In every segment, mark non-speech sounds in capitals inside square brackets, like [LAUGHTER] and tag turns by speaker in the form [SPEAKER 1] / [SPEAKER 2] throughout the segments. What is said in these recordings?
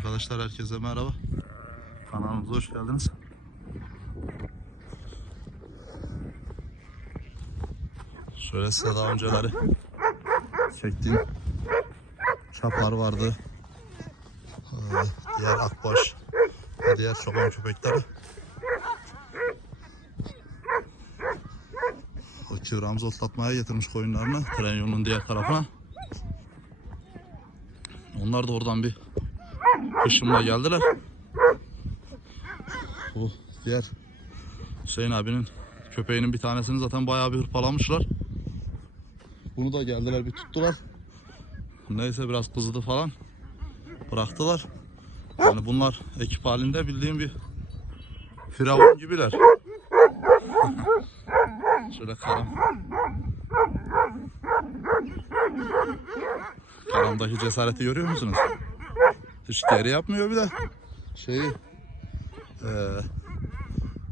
[SPEAKER 1] Arkadaşlar herkese merhaba. Kanalımıza hoş geldiniz. Şöyle size daha önceleri çektiğim çapar vardı. Ee, diğer akbaş ve diğer çoban köpekleri. O kıvramızı otlatmaya getirmiş koyunlarını tren yolunun diğer tarafına. Onlar da oradan bir kışımla geldiler. Bu diğer Hüseyin abinin köpeğinin bir tanesini zaten bayağı bir hırpalamışlar. Bunu da geldiler bir tuttular. Neyse biraz kızdı falan. Bıraktılar. Yani bunlar ekip halinde bildiğim bir firavun gibiler. [LAUGHS] Şöyle karam. Karamdaki cesareti görüyor musunuz? Hiç yapmıyor bir de. Şeyi eee,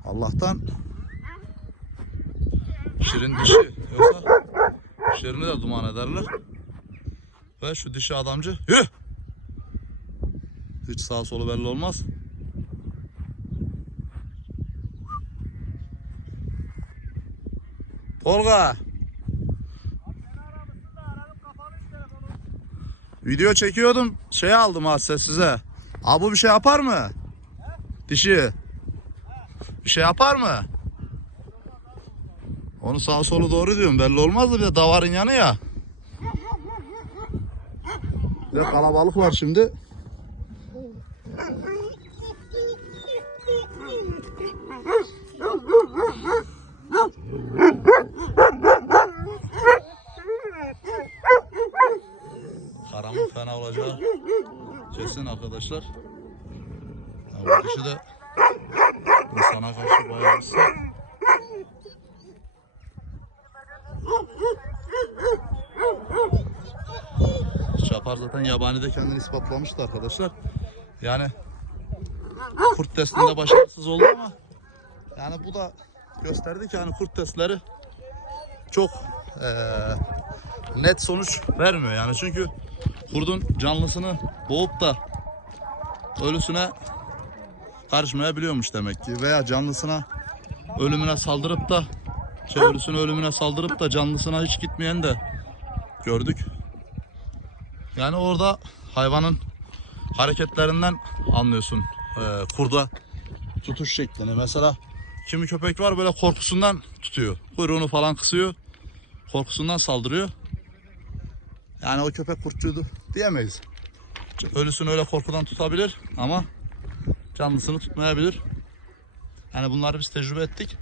[SPEAKER 1] Allah'tan Şirin dişi yoksa Şirin'i de duman ederler. Ve şu dişi adamcı Hüh! Hiç sağ solu belli olmaz. Tolga. Video çekiyordum. Şey aldım ha size. Abi bu bir şey yapar mı? Dişi. Bir şey yapar mı? Onu sağ solu doğru diyorum. Belli olmaz da bir de davarın yanı ya. Bir de kalabalık var şimdi. Fena olacağı kesin arkadaşlar. Ya bu dişi de insana karşı bayağı. Şapar zaten yabani de kendini ispatlamıştı arkadaşlar. Yani kurt testinde başarısız oldu ama yani bu da gösterdi ki hani kurt testleri çok eee, net sonuç vermiyor yani çünkü kurdun canlısını boğup da ölüsüne karışmayabiliyormuş demek ki veya canlısına ölümüne saldırıp da şey, ölüsünü ölümüne saldırıp da canlısına hiç gitmeyen de gördük. Yani orada hayvanın hareketlerinden anlıyorsun eee, kurda tutuş şeklini. Mesela kimi köpek var böyle korkusundan tutuyor. Kuyruğunu falan kısıyor. Korkusundan saldırıyor. Yani o köpek kurtçuydu diyemeyiz. Ölüsünü öyle korkudan tutabilir ama canlısını tutmayabilir. Yani bunları biz tecrübe ettik.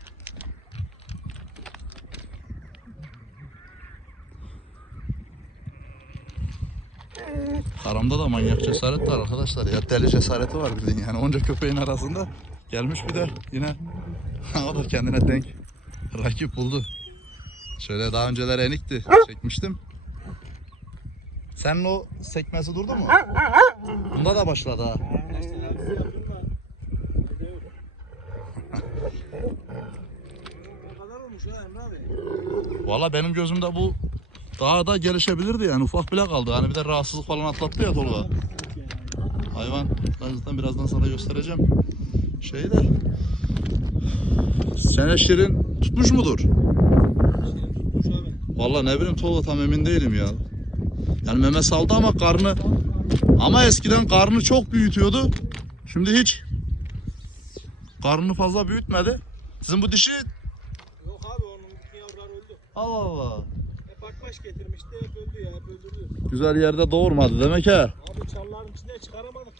[SPEAKER 1] Karamda da manyak cesaret var arkadaşlar. Ya deli cesareti var bildiğin yani. Onca köpeğin arasında gelmiş bir de yine [LAUGHS] o da kendine denk rakip buldu. Şöyle daha önceler enikti. Çekmiştim. Senin o sekmesi durdu mu? Bunda da başladı ha. Valla benim gözümde bu daha da gelişebilirdi yani ufak bile kaldı. Hani bir de rahatsızlık falan atlattı ya Tolga. Hayvan ben zaten birazdan sana göstereceğim. Şeyi de Sene şirin tutmuş mudur? Valla ne bileyim Tolga tam emin değilim ya. Yani meme saldı ama karnı ama eskiden karnı çok büyütüyordu. Şimdi hiç karnını fazla büyütmedi. Sizin bu dişi
[SPEAKER 2] Yok abi onun bütün yavrular öldü.
[SPEAKER 1] Allah Allah.
[SPEAKER 2] Hep akbaş getirmişti hep öldü ya hep öldürdü.
[SPEAKER 1] Güzel yerde doğurmadı demek he.
[SPEAKER 2] Abi çalların içinden çıkaramadık.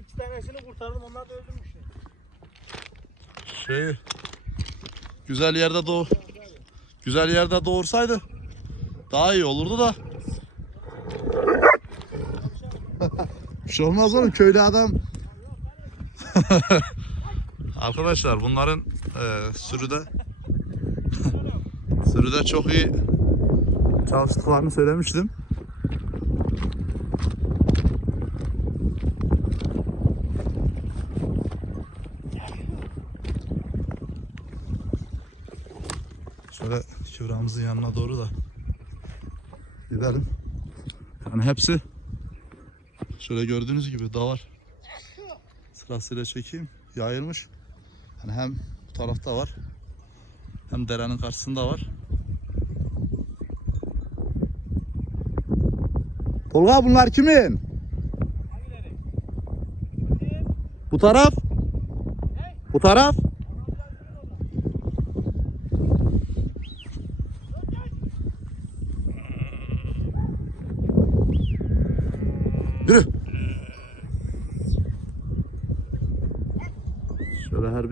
[SPEAKER 2] İki tanesini kurtardım onlar da öldürmüş.
[SPEAKER 1] Şey güzel yerde doğ güzel yerde doğursaydı daha iyi olurdu da. Bir şey olmaz oğlum köylü adam. [LAUGHS] Arkadaşlar bunların e, sürüde [LAUGHS] sürüde çok iyi çalıştıklarını söylemiştim. Şöyle kübramızın yanına doğru da gidelim. Yani hepsi Şöyle gördüğünüz gibi davar sırasıyla çekeyim. Yayılmış. Yani hem bu tarafta var hem derenin karşısında var. Tolga bunlar kimin? Bu taraf? Bu taraf?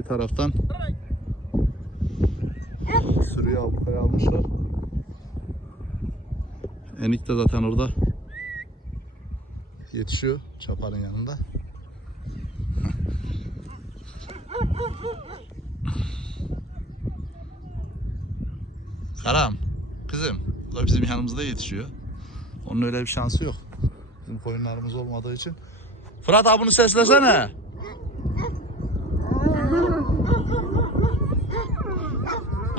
[SPEAKER 1] Bir taraftan sürüyü ablukaya almışlar. Enik de zaten orada yetişiyor çaparın yanında. Karam, kızım, bu da bizim yanımızda yetişiyor. Onun öyle bir şansı yok. Bizim koyunlarımız olmadığı için. Fırat abi bunu seslesene.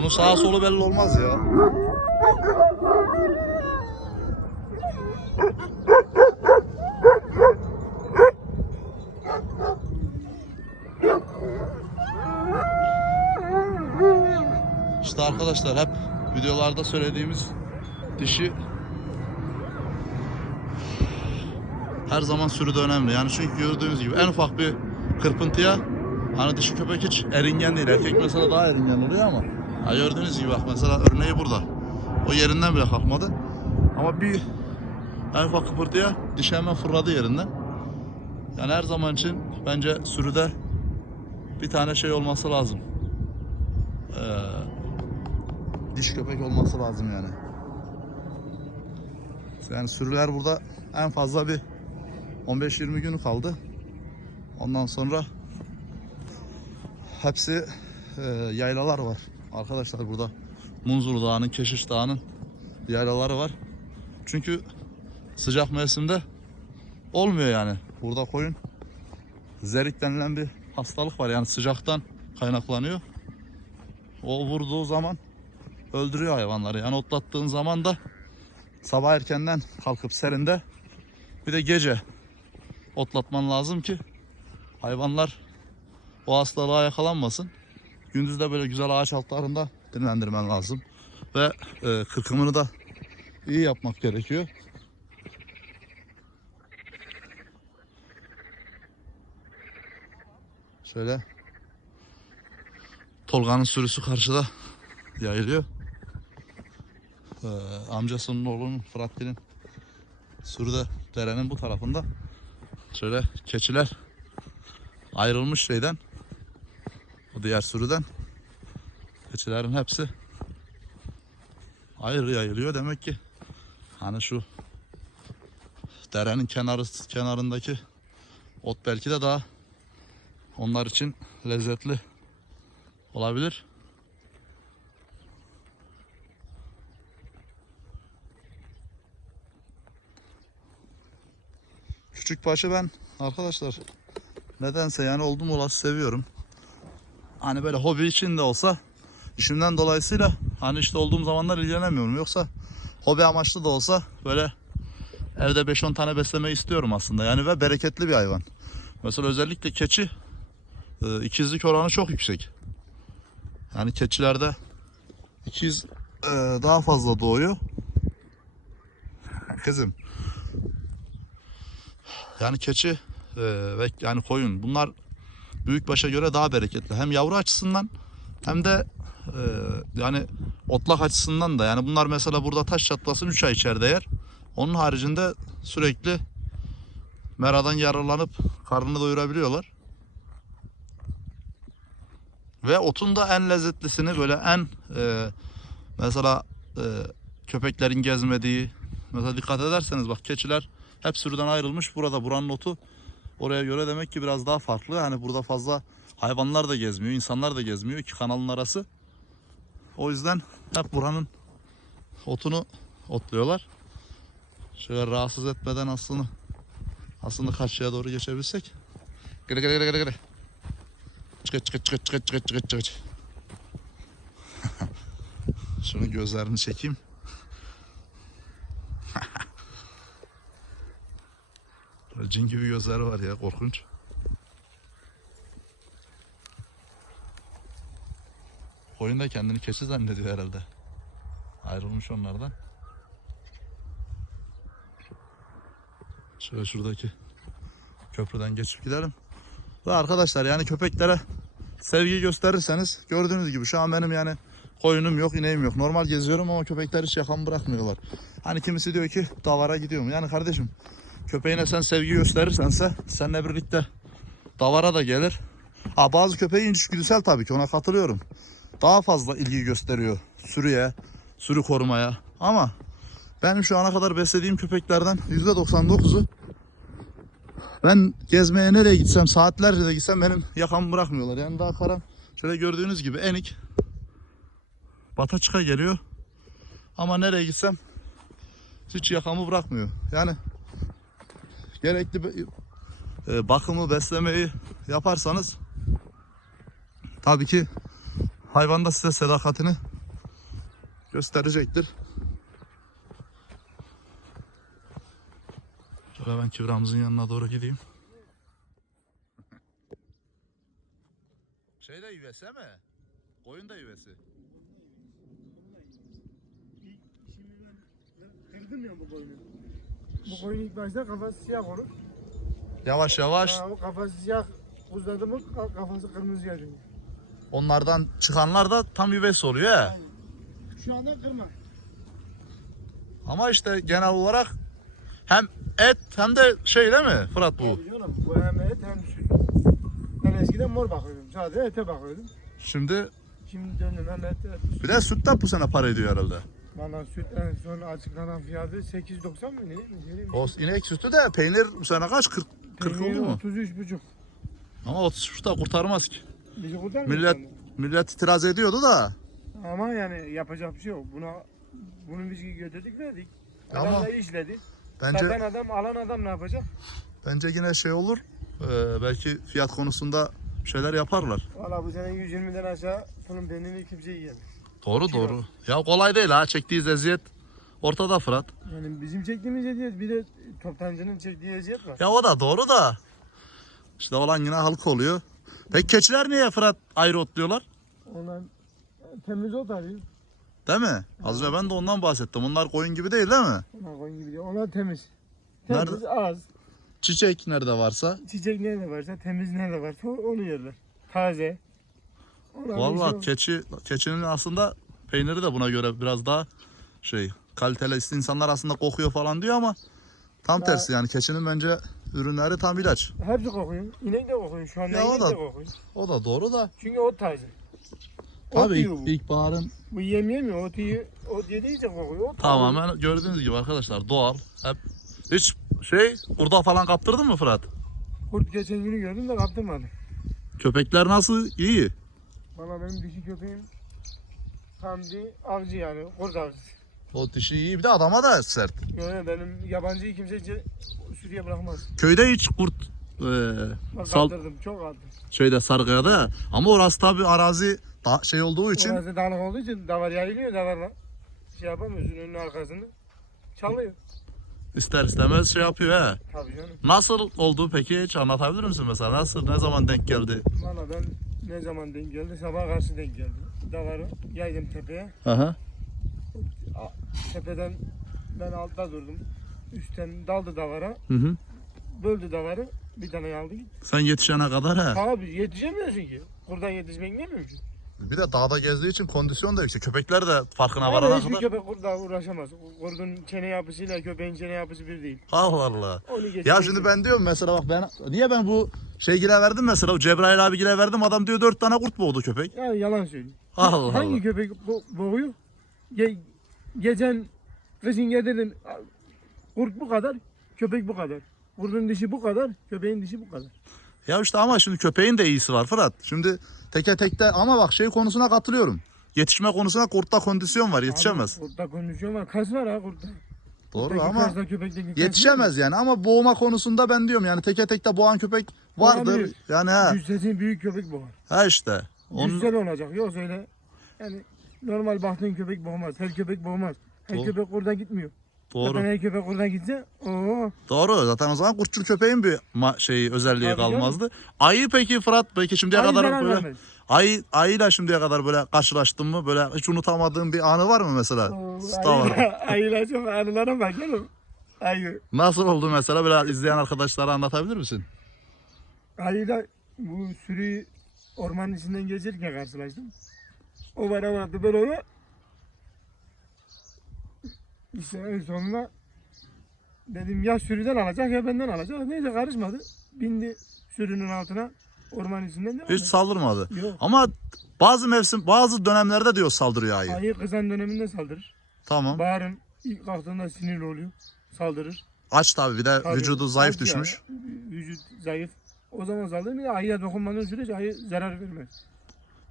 [SPEAKER 1] Bunun sağa solu belli olmaz ya. İşte arkadaşlar hep videolarda söylediğimiz dişi her zaman sürüde önemli. Yani çünkü gördüğünüz gibi en ufak bir kırpıntıya hani dişi köpek hiç eringen değil. Erkek mesela daha eringen oluyor ama ha gördüğünüz gibi bak mesela örneği burada. O yerinden bile kalkmadı. Ama bir en ufak kıpırtıya dişi hemen fırladı yerinden. Yani her zaman için bence sürüde bir tane şey olması lazım. Ee, diş köpek olması lazım yani. Yani sürüler burada en fazla bir 15-20 günü kaldı. Ondan sonra hepsi e, yaylalar var. Arkadaşlar burada Munzur Dağı'nın, Keşiş Dağı'nın yaylaları var. Çünkü sıcak mevsimde olmuyor yani. Burada koyun zerik denilen bir hastalık var. Yani sıcaktan kaynaklanıyor. O vurduğu zaman öldürüyor hayvanları. Yani otlattığın zaman da sabah erkenden kalkıp serinde bir de gece otlatman lazım ki hayvanlar o hastalığa yakalanmasın. Gündüz de böyle güzel ağaç altlarında dinlendirmen lazım. Ve e, kırkımını da iyi yapmak gerekiyor. Şöyle Tolga'nın sürüsü karşıda yayılıyor. Ee, amcasının oğlunun Fıratgil'in sürü de derenin bu tarafında. Şöyle keçiler ayrılmış şeyden. O diğer sürüden. Keçilerin hepsi ayrı yayılıyor. Demek ki hani şu derenin kenarı kenarındaki ot belki de daha onlar için lezzetli olabilir. Küçük başı ben arkadaşlar nedense yani oldum olası seviyorum. Hani böyle hobi için de olsa işimden dolayısıyla hani işte olduğum zamanlar ilgilenemiyorum. Yoksa hobi amaçlı da olsa böyle evde 5-10 tane beslemeyi istiyorum aslında. Yani ve bereketli bir hayvan. Mesela özellikle keçi e, ikizlik oranı çok yüksek. Yani keçilerde ikiz e, daha fazla doğuyor. Kızım. Yani keçi e, ve yani koyun bunlar büyükbaşa göre daha bereketli. Hem yavru açısından hem de e, yani otlak açısından da. Yani bunlar mesela burada taş çatlasın 3 ay içeride yer. Onun haricinde sürekli meradan yararlanıp karnını doyurabiliyorlar. Ve otun da en lezzetlisini böyle en e, mesela e, köpeklerin gezmediği mesela dikkat ederseniz bak keçiler hep sürüden ayrılmış. Burada buranın otu oraya göre demek ki biraz daha farklı. Hani burada fazla hayvanlar da gezmiyor, insanlar da gezmiyor. iki kanalın arası. O yüzden hep buranın otunu otluyorlar. Şöyle rahatsız etmeden aslında aslında karşıya doğru geçebilsek. Gire gire gire gire. Çıkı çıkı çıkı çıkı çıkı çıkı çıkı. [LAUGHS] Şunun gözlerini çekeyim. Cin gibi gözleri var ya korkunç. Koyun da kendini keçi zannediyor herhalde. Ayrılmış onlardan. Şöyle şuradaki köprüden geçip gidelim. Ve arkadaşlar yani köpeklere sevgi gösterirseniz gördüğünüz gibi şu an benim yani koyunum yok ineğim yok. Normal geziyorum ama köpekler hiç yakamı bırakmıyorlar. Hani kimisi diyor ki davara gidiyorum. Yani kardeşim köpeğine sen sevgi gösterirsense seninle birlikte davara da gelir. Ha bazı köpeğin içgüdüsel tabii ki ona katılıyorum. Daha fazla ilgi gösteriyor sürüye, sürü korumaya. Ama benim şu ana kadar beslediğim köpeklerden %99'u ben gezmeye nereye gitsem saatlerce de gitsem benim yakamı bırakmıyorlar. Yani daha karam şöyle gördüğünüz gibi enik bata çıka geliyor. Ama nereye gitsem hiç yakamı bırakmıyor. Yani gerekli e, bakımı, beslemeyi yaparsanız tabii ki hayvan da size sadakatini gösterecektir. Şöyle ben kibramızın yanına doğru gideyim. Şey de üvesi mi? Koyun da üvesi.
[SPEAKER 2] Şimdi ben kırdım ya bu koyunu. Bu koyun ilk başta kafası siyah olur.
[SPEAKER 1] Yavaş yavaş
[SPEAKER 2] Ha, o kafası siyah uzadı mı ka- kafası kırmızıya dönüyor.
[SPEAKER 1] onlardan çıkanlar da tam üvesi oluyor he.
[SPEAKER 2] Şu anda kırma.
[SPEAKER 1] Ama işte genel olarak hem et hem de şey değil mi Fırat bu?
[SPEAKER 2] Tabii canım, bu hem et hem süt. Ben eskiden mor bakıyordum. Sadece ete bakıyordum.
[SPEAKER 1] Şimdi
[SPEAKER 2] Şimdi döndüm hem et, et.
[SPEAKER 1] bir de süt de bu sene para ediyor herhalde.
[SPEAKER 2] Valla süt en son açıklanan fiyatı 8.90 mı ne?
[SPEAKER 1] O inek sütü de peynir bu sene kaç? 40, 40
[SPEAKER 2] Peyniri
[SPEAKER 1] oldu mu?
[SPEAKER 2] 33,5.
[SPEAKER 1] Ama 30 da kurtarmaz ki.
[SPEAKER 2] Bizi kurtarmıyor.
[SPEAKER 1] Millet
[SPEAKER 2] yani.
[SPEAKER 1] millet itiraz ediyordu da.
[SPEAKER 2] Ama yani yapacak bir şey yok. Buna bunu biz götürdük verdik.
[SPEAKER 1] Ama
[SPEAKER 2] Adam da işledi.
[SPEAKER 1] Bence
[SPEAKER 2] Satan adam alan adam ne yapacak?
[SPEAKER 1] bence yine şey olur. Ee, belki fiyat konusunda şeyler yaparlar.
[SPEAKER 2] Valla bu sene 120'den aşağı bunun peynirini kimse yiyemez.
[SPEAKER 1] Doğru
[SPEAKER 2] Şey
[SPEAKER 1] doğru. Ya kolay değil ha. Çektiği eziyet ortada Fırat.
[SPEAKER 2] Yani bizim çektiğimiz eziyet bir de toptancının çektiği eziyet var.
[SPEAKER 1] Ya o da doğru da. İşte olan yine halk oluyor. Peki keçiler niye Fırat ayrı otluyorlar?
[SPEAKER 2] Onlar temiz ot arıyor.
[SPEAKER 1] Değil mi? Az önce ben de ondan bahsettim. Onlar koyun gibi değil değil mi?
[SPEAKER 2] Onlar koyun gibi değil. Onlar temiz. Temiz
[SPEAKER 1] Nerede?
[SPEAKER 2] az.
[SPEAKER 1] Çiçek nerede varsa.
[SPEAKER 2] Çiçek nerede varsa, temiz nerede varsa onu yerler. Taze. Şey
[SPEAKER 1] keçi keçinin aslında peyniri de buna göre biraz daha şey kaliteli insanlar aslında kokuyor falan diyor ama tam
[SPEAKER 2] Ya-
[SPEAKER 1] tersi yani keçinin bence ürünleri tam ilaç.
[SPEAKER 2] Hepsi kokuyor. İnek de kokuyor. Şu anda
[SPEAKER 1] Ya o da-
[SPEAKER 2] de kokuyor.
[SPEAKER 1] O da doğru da.
[SPEAKER 2] Çünkü ot taze.
[SPEAKER 1] Tabii ilk,
[SPEAKER 2] bu.
[SPEAKER 1] ilkbaharın
[SPEAKER 2] Bu yem yemiyor. Ot, yiyor. ot için kokuyor. Ot
[SPEAKER 1] tamamen gördüğünüz gibi arkadaşlar doğal. Hep hiç şey kurda falan kaptırdın mı Fırat?
[SPEAKER 2] Kurt geçen günü gördüm de kaptırmadım.
[SPEAKER 1] Köpekler nasıl? İyi.
[SPEAKER 2] Valla benim dişi köpeğim tam bir avcı yani. Kurt avcısı.
[SPEAKER 1] O dişi iyi bir de adama da sert.
[SPEAKER 2] Yani benim yabancıyı kimse sürüye bırakmaz.
[SPEAKER 1] Köyde hiç kurt e,
[SPEAKER 2] Bak
[SPEAKER 1] sal
[SPEAKER 2] kaptırdım. Çok aldım.
[SPEAKER 1] şeyde Sarıkaya'da ama orası tabi arazi da, şey olduğu için
[SPEAKER 2] Orası dağınık olduğu için davar yayılıyor davarla. Şey yapamıyorsun önünü arkasını. Çalıyor.
[SPEAKER 1] ister istemez şey yapıyor he.
[SPEAKER 2] Tabii canım.
[SPEAKER 1] Nasıl oldu peki hiç anlatabilir misin mesela? Nasıl ne zaman denk geldi?
[SPEAKER 2] Valla ben ne zaman denk geldi? Sabah karşı denk geldi. Davarı yaydım tepeye.
[SPEAKER 1] Aha.
[SPEAKER 2] Tepeden ben altta durdum. Üstten daldı davara.
[SPEAKER 1] Hı hı.
[SPEAKER 2] Böldü davarı. Bir tane aldı gitti.
[SPEAKER 1] Sen yetişene kadar he.
[SPEAKER 2] Abi yetişemiyorsun ki. Buradan yetişmek ne mümkün.
[SPEAKER 1] Bir de dağda gezdiği için kondisyon da yüksek. Köpekler de farkına
[SPEAKER 2] Ama
[SPEAKER 1] varana
[SPEAKER 2] hiçbir
[SPEAKER 1] kadar.
[SPEAKER 2] köpek kurda uğraşamaz. Kurdun çene yapısıyla köpeğin çene yapısı bir değil.
[SPEAKER 1] Allah Allah.
[SPEAKER 2] Onu
[SPEAKER 1] Ya şimdi ben diyorum mesela bak ben niye ben bu şey gile verdim mesela o Cebrail abi gile verdim adam diyor dört tane kurt boğdu köpek.
[SPEAKER 2] Ya yalan söylüyor.
[SPEAKER 1] Allah
[SPEAKER 2] Hangi
[SPEAKER 1] Allah.
[SPEAKER 2] köpek bo- boğuyor? Ge- geçen kışın getirdin kurt bu kadar, köpek bu kadar. Kurdun dişi bu kadar, köpeğin dişi bu kadar.
[SPEAKER 1] Ya işte ama şimdi köpeğin de iyisi var Fırat. Şimdi teke tekte ama bak şey konusuna katılıyorum. Yetişme konusuna kurtta kondisyon var yetişemez.
[SPEAKER 2] Abi, kurtta kondisyon var. Kas var ha kurtta.
[SPEAKER 1] Doğru ama yetişemez yani ama boğma konusunda ben diyorum yani teke tekte boğan köpek vardır.
[SPEAKER 2] Olabilir.
[SPEAKER 1] Yani ha,
[SPEAKER 2] Cüssesi büyük köpek boğar.
[SPEAKER 1] ha işte. Onun,
[SPEAKER 2] Cüssel olacak. Yoksa öyle yani normal baktığın köpek boğmaz. Her köpek boğmaz. Her
[SPEAKER 1] Doğru.
[SPEAKER 2] köpek kurda gitmiyor.
[SPEAKER 1] Doğru.
[SPEAKER 2] Zaten her köpek oradan gitse oo.
[SPEAKER 1] Doğru. Zaten o zaman kurtçul köpeğin bir ma- şey özelliği
[SPEAKER 2] Tabii canım.
[SPEAKER 1] kalmazdı. Ayı peki Fırat peki şimdiye
[SPEAKER 2] Ayı
[SPEAKER 1] kadar
[SPEAKER 2] zarar
[SPEAKER 1] böyle
[SPEAKER 2] vermez.
[SPEAKER 1] ayı ayıyla şimdiye kadar böyle karşılaştın mı? Böyle hiç unutamadığın bir anı var mı mesela?
[SPEAKER 2] Oo, ayı- Ayılar çok anılara bak oğlum. Ayı.
[SPEAKER 1] Nasıl oldu mesela? Böyle izleyen arkadaşlara anlatabilir misin?
[SPEAKER 2] Ayıyla bu sürüyü ormanın içinden geçerken karşılaştım. O bana baktı ben ona. İşte en sonunda dedim ya sürüden alacak ya benden alacak. Neyse karışmadı. Bindi sürünün altına ormanın içinden
[SPEAKER 1] Hiç
[SPEAKER 2] etti.
[SPEAKER 1] saldırmadı.
[SPEAKER 2] Yok.
[SPEAKER 1] Ama bazı mevsim, bazı dönemlerde diyor saldırıyor ayı.
[SPEAKER 2] Ayı kızan döneminde saldırır.
[SPEAKER 1] Tamam.
[SPEAKER 2] Baharın ilk kalktığında sinirli oluyor. Saldırır.
[SPEAKER 1] Aç tabii bir de
[SPEAKER 2] Tabii,
[SPEAKER 1] vücudu zayıf
[SPEAKER 2] aç ya,
[SPEAKER 1] düşmüş.
[SPEAKER 2] Vücut zayıf. O zaman saldırır. Bir de ayıya dokunmadığın sürece ayı zarar vermez.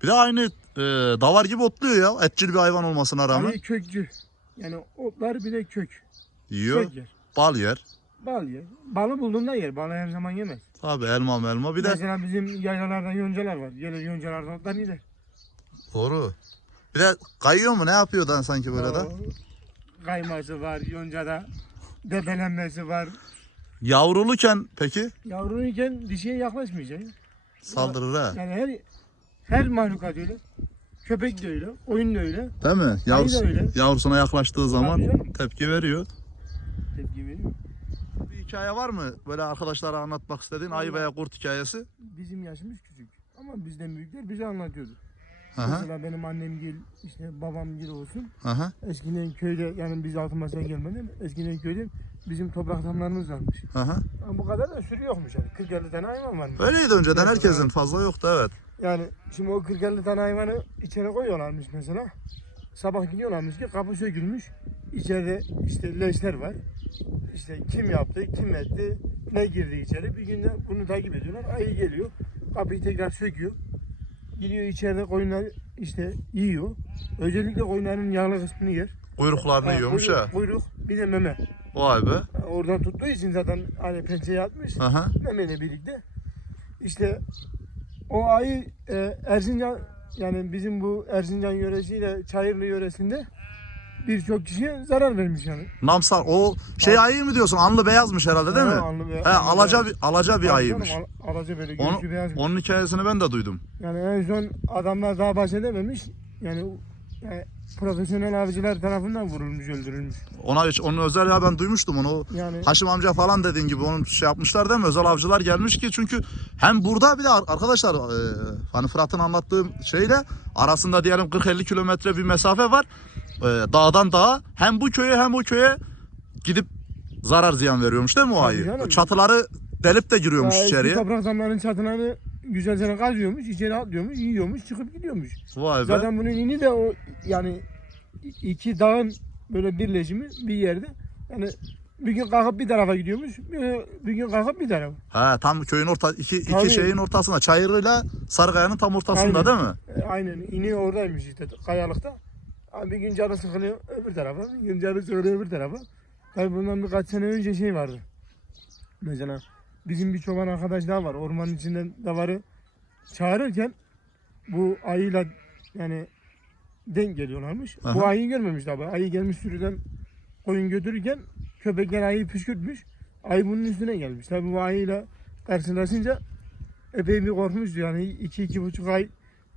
[SPEAKER 1] Bir de aynı e, davar gibi otluyor ya. Etçil bir hayvan olmasına rağmen.
[SPEAKER 2] Ayı kökçü. Yani otlar bir de kök.
[SPEAKER 1] Yiyor.
[SPEAKER 2] Kök yer.
[SPEAKER 1] Bal yer.
[SPEAKER 2] Bal yer. Balı bulduğunda yer. Balı her zaman yemez.
[SPEAKER 1] Tabii elma melma. Bir de
[SPEAKER 2] Mesela bizim yaylalarda yoncalar var. Gelir yoncalardan otlar gider.
[SPEAKER 1] doğru. Bir de kayıyor mu ne yapıyor dan sanki böyle de.
[SPEAKER 2] O Kayması var yoncada. Debelenmesi var.
[SPEAKER 1] Yavruluken peki
[SPEAKER 2] Yavruyken dişiye yaklaşmayacak.
[SPEAKER 1] saldırır ha.
[SPEAKER 2] Yani her her mahlukat öyle. Köpek de öyle. Oyun da öyle.
[SPEAKER 1] Değil mi? Yavrusu,
[SPEAKER 2] öyle.
[SPEAKER 1] yavrusuna yaklaştığı zaman
[SPEAKER 2] Tabii
[SPEAKER 1] tepki veriyor.
[SPEAKER 2] Tepki veriyor.
[SPEAKER 1] Bir hikaye var mı? Böyle arkadaşlara anlatmak istediğin ayı veya kurt hikayesi?
[SPEAKER 2] Bizim yaşımız küçük. Ama bizden büyükler bize anlatıyordu.
[SPEAKER 1] Hı.
[SPEAKER 2] Mesela benim annem gel, işte babam gel olsun.
[SPEAKER 1] Hı.
[SPEAKER 2] Eskiden köyde yani biz altın masaya gelmeden eskiden köyde bizim toprak damlarımız varmış.
[SPEAKER 1] Hı.
[SPEAKER 2] Ama bu kadar da sürü yokmuş yani. 40-50 tane hayvan varmış.
[SPEAKER 1] Öyleydi önceden herkesin fazla yoktu evet.
[SPEAKER 2] Yani şimdi o 40-50 tane hayvanı içeri koyuyorlarmış mesela. Sabah gidiyorlarmış ki kapı sökülmüş. İçeride işte leşler var. İşte kim yaptı, kim etti, ne girdi içeri. Bir günde bunu takip ediyorlar. Ayı geliyor. Kapıyı tekrar söküyor. Gidiyor içeride koyunlar işte yiyor. Özellikle koyunların yağlı kısmını yer.
[SPEAKER 1] Kuyruklarını
[SPEAKER 2] Ha,
[SPEAKER 1] yiyormuş
[SPEAKER 2] kuyruk,
[SPEAKER 1] ha.
[SPEAKER 2] Kuyruk bir de meme.
[SPEAKER 1] Vay be.
[SPEAKER 2] Oradan tuttuğu için zaten hani pençeye atmış.
[SPEAKER 1] Hı.
[SPEAKER 2] Memeyle birlikte. İşte o ayı e, Erzincan yani bizim bu Erzincan yöresiyle Çayırlı yöresinde birçok kişiye zarar vermiş yani.
[SPEAKER 1] Namsar o şey ayı mı diyorsun? Anlı beyazmış herhalde değil mi?
[SPEAKER 2] Ha, anlı
[SPEAKER 1] He
[SPEAKER 2] anlı
[SPEAKER 1] alaca bir alaca bir ayıymış.
[SPEAKER 2] canım, al- alaca böyle
[SPEAKER 1] Onu,
[SPEAKER 2] gözü beyaz.
[SPEAKER 1] onun hikayesini ben de duydum.
[SPEAKER 2] Yani en son adamlar daha baş edememiş. Yani, yani profesyonel avcılar tarafından vurulmuş, öldürülmüş.
[SPEAKER 1] Ona hiç onun özel ya ben duymuştum onu.
[SPEAKER 2] Yani
[SPEAKER 1] Haşim amca falan dediğin gibi onun şey yapmışlar değil mi? Özel avcılar gelmiş ki çünkü hem burada bir de ar- arkadaşlar e, hani Fırat'ın anlattığı şeyle arasında diyelim 40-50 kilometre bir mesafe var. E, dağdan dağa hem bu köye hem o köye gidip zarar ziyan veriyormuş değil mi o ayı? Çatıları delip de giriyormuş
[SPEAKER 2] ya
[SPEAKER 1] içeriye.
[SPEAKER 2] toprak damlarının çatılarını güzelce kazıyormuş, içeri atlıyormuş, yiyormuş, çıkıp gidiyormuş.
[SPEAKER 1] Vay be.
[SPEAKER 2] Zaten bunun ini de o yani iki dağın böyle birleşimi bir yerde. Yani bir gün kalkıp bir tarafa gidiyormuş, bir, bir gün kalkıp bir tarafa.
[SPEAKER 1] He tam köyün orta iki, iki
[SPEAKER 2] Tabii.
[SPEAKER 1] şeyin ortasında Çayırı'yla Sarıkaya'nın tam ortasında
[SPEAKER 2] Aynen.
[SPEAKER 1] değil mi?
[SPEAKER 2] E, aynen ini oradaymış işte kayalıkta. Ha, Bir gün canı sıkılıyor öbür tarafa, bir gün canı sıkılıyor öbür tarafa. Tabii bundan birkaç sene önce şey vardı. Mesela bizim bir çoban arkadaş daha var. Ormanın içinden davarı çağırırken bu ayıyla yani denk geliyorlarmış. Bu
[SPEAKER 1] Aha.
[SPEAKER 2] ayıyı görmemiş tabi. Ayı gelmiş sürüden koyun götürürken köpekler ayıyı püskürtmüş. Ayı bunun üstüne gelmiş. Tabi bu ayıyla karşılaşınca epey bir korkmuştu. Yani iki iki buçuk ay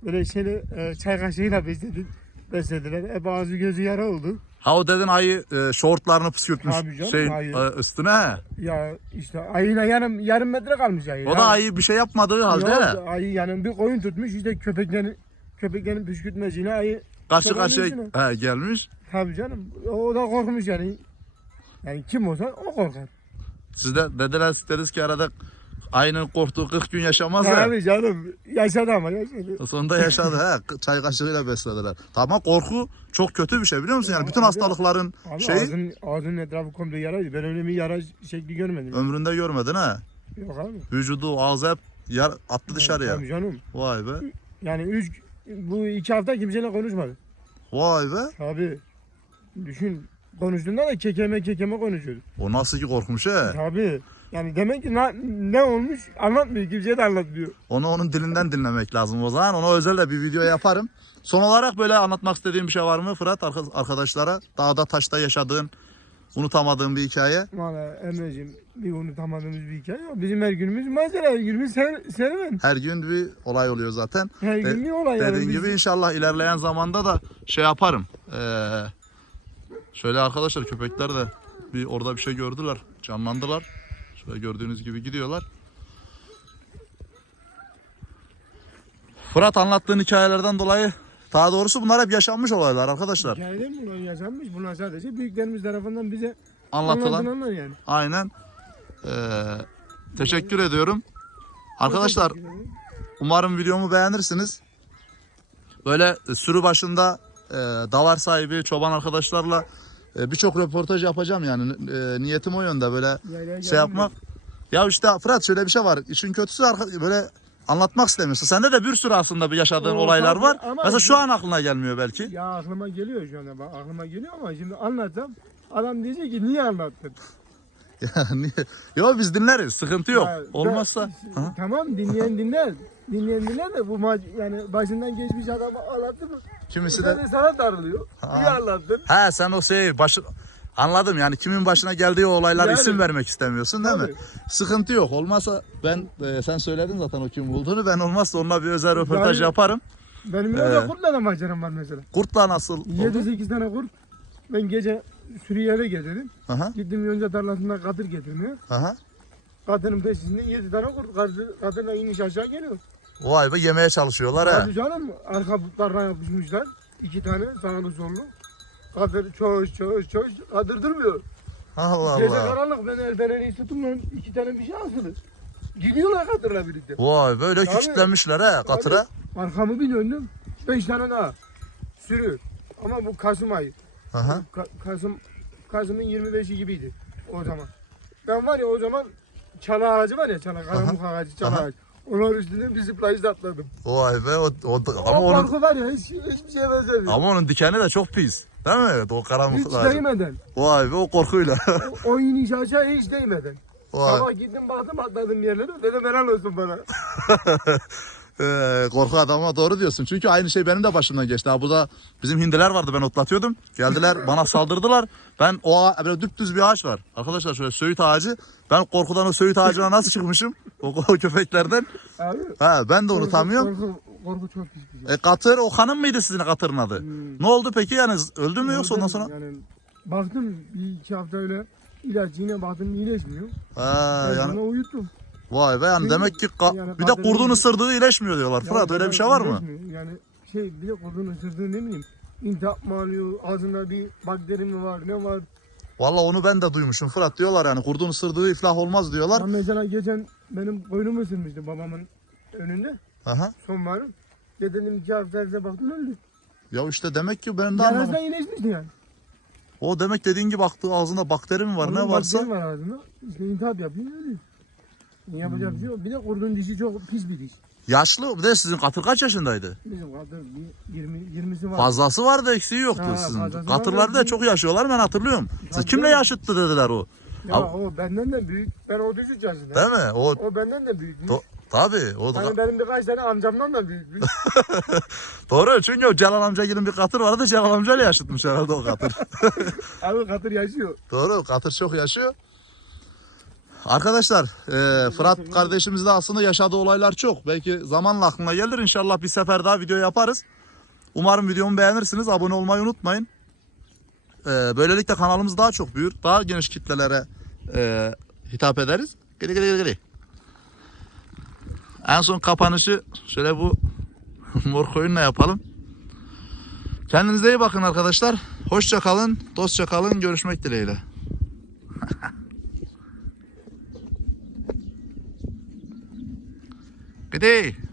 [SPEAKER 2] böyle şeyle e, çay kaşığıyla besledi, beslediler. Hep ağzı gözü yara oldu.
[SPEAKER 1] Ha o dedin ayı e, şortlarını püskürtmüş
[SPEAKER 2] Tabii canım,
[SPEAKER 1] şeyin
[SPEAKER 2] ayı.
[SPEAKER 1] e, üstüne.
[SPEAKER 2] Ya işte ayıyla yarım yarım metre kalmış ayı.
[SPEAKER 1] O
[SPEAKER 2] ya.
[SPEAKER 1] da ayı bir şey yapmadığı halde
[SPEAKER 2] Yok, ayı yani bir koyun tutmuş işte köpeklerin köpeklerin püskürtmesiyle ayı
[SPEAKER 1] Karşı karşıya
[SPEAKER 2] üstüne.
[SPEAKER 1] he, gelmiş.
[SPEAKER 2] tabii canım o da korkmuş yani. Yani kim olsa o korkar.
[SPEAKER 1] Siz de dediler deriz ki arada ayının korktuğu 40 gün yaşamaz ya.
[SPEAKER 2] Tabii canım yaşadı ama yaşadı.
[SPEAKER 1] Sonunda yaşadı he. [LAUGHS] Çay kaşığıyla beslediler. Tamam korku çok kötü bir şey biliyor musun? Yani
[SPEAKER 2] Ya
[SPEAKER 1] bütün
[SPEAKER 2] abi-
[SPEAKER 1] hastalıkların
[SPEAKER 2] Abi
[SPEAKER 1] şeyi
[SPEAKER 2] ağzının, ağzının etrafı komple yaraydı. Ben öyle bir yara şekli görmedim.
[SPEAKER 1] ömründe görmedin ha.
[SPEAKER 2] Yok abi.
[SPEAKER 1] Vücudu ağzı hep yar, attı dışarıya.
[SPEAKER 2] Tabii canım.
[SPEAKER 1] Vay be.
[SPEAKER 2] Yani üç, bu iki hafta kimseyle konuşmadı.
[SPEAKER 1] Vay be.
[SPEAKER 2] Abi düşün konuştuğunda da kekeme kekeme konuşuyordu.
[SPEAKER 1] O nasıl ki korkmuş he.
[SPEAKER 2] Tabii. Yani demek ki na- ne olmuş anlatmıyor. Kimseye de anlatmıyor.
[SPEAKER 1] Onu onun dilinden dinlemek lazım o zaman. Ona özel de bir video yaparım. Son olarak böyle anlatmak istediğin bir şey var mı Fırat arka- arkadaşlara? Dağda taşta yaşadığın unutamadığın bir hikaye?
[SPEAKER 2] Valla Emre'cim bir unutamadığımız bir hikaye yok. Bizim her günümüz macera, her günümüz ser, serüven.
[SPEAKER 1] Her gün bir olay oluyor zaten.
[SPEAKER 2] Her gün bir olay yani.
[SPEAKER 1] Dediğin
[SPEAKER 2] Biz-
[SPEAKER 1] gibi inşallah ilerleyen zamanda da şey yaparım. Ee, şöyle arkadaşlar köpekler de bir orada bir şey gördüler. Canlandılar. Şöyle gördüğünüz gibi gidiyorlar. Fırat anlattığın hikayelerden dolayı daha doğrusu bunlar hep yaşanmış olaylar arkadaşlar.
[SPEAKER 2] Hikayeler bunlar yaşanmış. Bunlar sadece büyüklerimiz tarafından bize
[SPEAKER 1] Anlatılan
[SPEAKER 2] anlatılanlar yani.
[SPEAKER 1] aynen. Ee, teşekkür ediyorum. Arkadaşlar. Umarım videomu beğenirsiniz. Böyle sürü başında e, davar sahibi, çoban arkadaşlarla e, birçok röportaj yapacağım yani. E, niyetim o yönde böyle
[SPEAKER 2] Yaylaya
[SPEAKER 1] şey yapmak. Ya işte Fırat şöyle bir şey var. İşin kötüsü arka- böyle anlatmak istemiyorsun. Sende de bir sürü aslında bir yaşadığın
[SPEAKER 2] Oo,
[SPEAKER 1] olaylar
[SPEAKER 2] tabii
[SPEAKER 1] var.
[SPEAKER 2] ama-
[SPEAKER 1] Mesela şu an aklına gelmiyor belki.
[SPEAKER 2] Ya aklıma geliyor şu anda bak aklıma geliyor ama şimdi anlatsam adam diyecek ki niye anlattın? [LAUGHS]
[SPEAKER 1] Yani Yok biz dinleriz. Sıkıntı yok.
[SPEAKER 2] Ya,
[SPEAKER 1] Olmazsa. Hı?
[SPEAKER 2] Tamam dinleyen dinler. Dinleyen dinler de bu mac- yani başından geçmiş adamı anlattı mı?
[SPEAKER 1] Kimisi
[SPEAKER 2] Sen
[SPEAKER 1] de
[SPEAKER 2] de sana darılıyor.
[SPEAKER 1] Ha.
[SPEAKER 2] Anlattın?
[SPEAKER 1] He sen o şey başı Anladım yani kimin başına geldiği olaylara
[SPEAKER 2] Yani.
[SPEAKER 1] isim vermek istemiyorsun değil mi?
[SPEAKER 2] Tabii.
[SPEAKER 1] Sıkıntı yok. Olmazsa ben e, sen söyledin zaten o kim olduğunu. Ben olmazsa onunla bir özel röportaj
[SPEAKER 2] Yani-
[SPEAKER 1] yaparım.
[SPEAKER 2] Benim
[SPEAKER 1] Ee.
[SPEAKER 2] öyle kurtla da maceram var mesela.
[SPEAKER 1] Kurtla nasıl oldu?
[SPEAKER 2] 7-8 tane kurt. Ben gece sürüyü eve getirdim.
[SPEAKER 1] Aha,
[SPEAKER 2] Gittim yonca tarlasından katır getirmeye.
[SPEAKER 1] aha.
[SPEAKER 2] Kadının peşinden 7 tane kurt. Kadın, kadınla iniş aşağı geliyor.
[SPEAKER 1] Vay be yemeye çalışıyorlar he.
[SPEAKER 2] Hadi canım arka butlarına yapışmışlar. İki tane sağlı sollu. Kadır çoğuş çoğuş çoğuş. Kadır durmuyor.
[SPEAKER 1] Allah
[SPEAKER 2] Gece
[SPEAKER 1] Allah.
[SPEAKER 2] karanlık ben el feneri tuttum lan. iki tane bir şey asılı. Gidiyorlar katırla birlikte.
[SPEAKER 1] Vay böyle
[SPEAKER 2] Tabii.
[SPEAKER 1] küçüklenmişler he katıra.
[SPEAKER 2] Arkamı bir döndüm. Beş tane daha. Sürü. Ama bu Kasım ayı.
[SPEAKER 1] Aha.
[SPEAKER 2] Ka- Kasım Kasım'ın 25'i gibiydi o zaman. Ben var ya o zaman çala ağacı var ya çala karamuk ağacı çala
[SPEAKER 1] Aha.
[SPEAKER 2] ağacı. Onun üstüne bir zıplayışla atladım.
[SPEAKER 1] Vay be o, o ama
[SPEAKER 2] o
[SPEAKER 1] onun
[SPEAKER 2] var ya hiç, hiçbir şeye benzemiyor.
[SPEAKER 1] ama onun dikeni de çok pis. Değil mi? O
[SPEAKER 2] hiç
[SPEAKER 1] karanlıklar.
[SPEAKER 2] değmeden.
[SPEAKER 1] Vay be o korkuyla.
[SPEAKER 2] O, o iniş aşağı hiç değmeden.
[SPEAKER 1] Vay.
[SPEAKER 2] Sabah gittim baktım atladım yerlere. Dedim helal olsun bana. [LAUGHS]
[SPEAKER 1] Ee, korku adama doğru diyorsun. Çünkü aynı şey benim de başımdan geçti. Ha, bu da bizim hindiler vardı ben otlatıyordum. Geldiler bana saldırdılar. Ben o ağa- böyle düptüz bir ağaç var. Arkadaşlar şöyle söğüt ağacı. Ben korkudan o söğüt ağacına nasıl çıkmışım? [LAUGHS] O, o köpeklerden.
[SPEAKER 2] Abi.
[SPEAKER 1] Ha, ben de
[SPEAKER 2] korku-
[SPEAKER 1] unutamıyorum.
[SPEAKER 2] Korku, korku çok bir şey.
[SPEAKER 1] E, katır Okan'ın mıydı sizin katırın adı?
[SPEAKER 2] Hmm.
[SPEAKER 1] Ne oldu peki yani öldü mü yoksa ondan sonra?
[SPEAKER 2] Yani baktım bir iki hafta öyle ilaç yine baktım iyileşmiyor.
[SPEAKER 1] Ha,
[SPEAKER 2] Ben
[SPEAKER 1] yani
[SPEAKER 2] uyuttum.
[SPEAKER 1] Vay be yani
[SPEAKER 2] Çünkü
[SPEAKER 1] demek ki
[SPEAKER 2] yani
[SPEAKER 1] bir de kurdun ısırdığı iyileşmiyor diyorlar. Fırat
[SPEAKER 2] Yani
[SPEAKER 1] öyle bir şey var mı?
[SPEAKER 2] iyileşmiyor. Yani şey bir de kurdun ısırdığı ne bileyim. İntihap mı alıyor, ağzında bir bakteri mi var, ne var?
[SPEAKER 1] Valla onu ben de duymuşum Fırat diyorlar yani kurdun ısırdığı iflah olmaz diyorlar.
[SPEAKER 2] Ben mesela geçen benim koyunumu ısırmıştı babamın önünde,
[SPEAKER 1] Aha.
[SPEAKER 2] sonbaharın. Ve dedim iki hafta evde baktım öldü.
[SPEAKER 1] Ya işte demek ki ben de anlamadım.
[SPEAKER 2] Yarasından iyileşmişti yani.
[SPEAKER 1] O demek dediğin gibi baktığı ağzında bakteri mi var
[SPEAKER 2] Onun
[SPEAKER 1] ne varsa.
[SPEAKER 2] bakteri var ağzında. İşte intihap yapıyor ölüyor. Yapacak bir şey yok. Bir de kurdun dişi çok pis bir diş.
[SPEAKER 1] Yaşlı bir de sizin katır kaç yaşındaydı?
[SPEAKER 2] Bizim bir 20 20'si var.
[SPEAKER 1] Fazlası vardı eksiği yoktu
[SPEAKER 2] Ha,
[SPEAKER 1] sizin.
[SPEAKER 2] fazlası
[SPEAKER 1] Katırlar
[SPEAKER 2] vardı.
[SPEAKER 1] da çok yaşıyorlar ben hatırlıyorum. Siz
[SPEAKER 2] Tabii
[SPEAKER 1] kimle
[SPEAKER 2] canım.
[SPEAKER 1] yaşıttı dediler o.
[SPEAKER 2] Ya
[SPEAKER 1] Ab-
[SPEAKER 2] o benden de büyük. Ben 33 yaşındayım.
[SPEAKER 1] Değil mi? O
[SPEAKER 2] O benden de büyükmüş.
[SPEAKER 1] Do- tabii o da
[SPEAKER 2] Hani benim birkaç tane amcamdan da büyükmüş. [LAUGHS]
[SPEAKER 1] doğru çünkü o Celal amcagilin bir katır vardı Celal amcayla yaşıtmış herhalde o katır. [LAUGHS]
[SPEAKER 2] Abi katır yaşıyor.
[SPEAKER 1] doğru katır çok yaşıyor. Arkadaşlar e, Fırat kardeşimizde aslında yaşadığı olaylar çok. Belki zamanla aklına gelir. İnşallah bir sefer daha video yaparız. Umarım videomu beğenirsiniz. Abone olmayı unutmayın. E, böylelikle kanalımız daha çok büyür. Daha geniş kitlelere e, hitap ederiz. Gri gri gri. En son kapanışı şöyle bu [LAUGHS] mor koyunla yapalım. Kendinize iyi bakın arkadaşlar. Hoşça kalın, dostça kalın. Görüşmek dileğiyle. [LAUGHS] Gidi.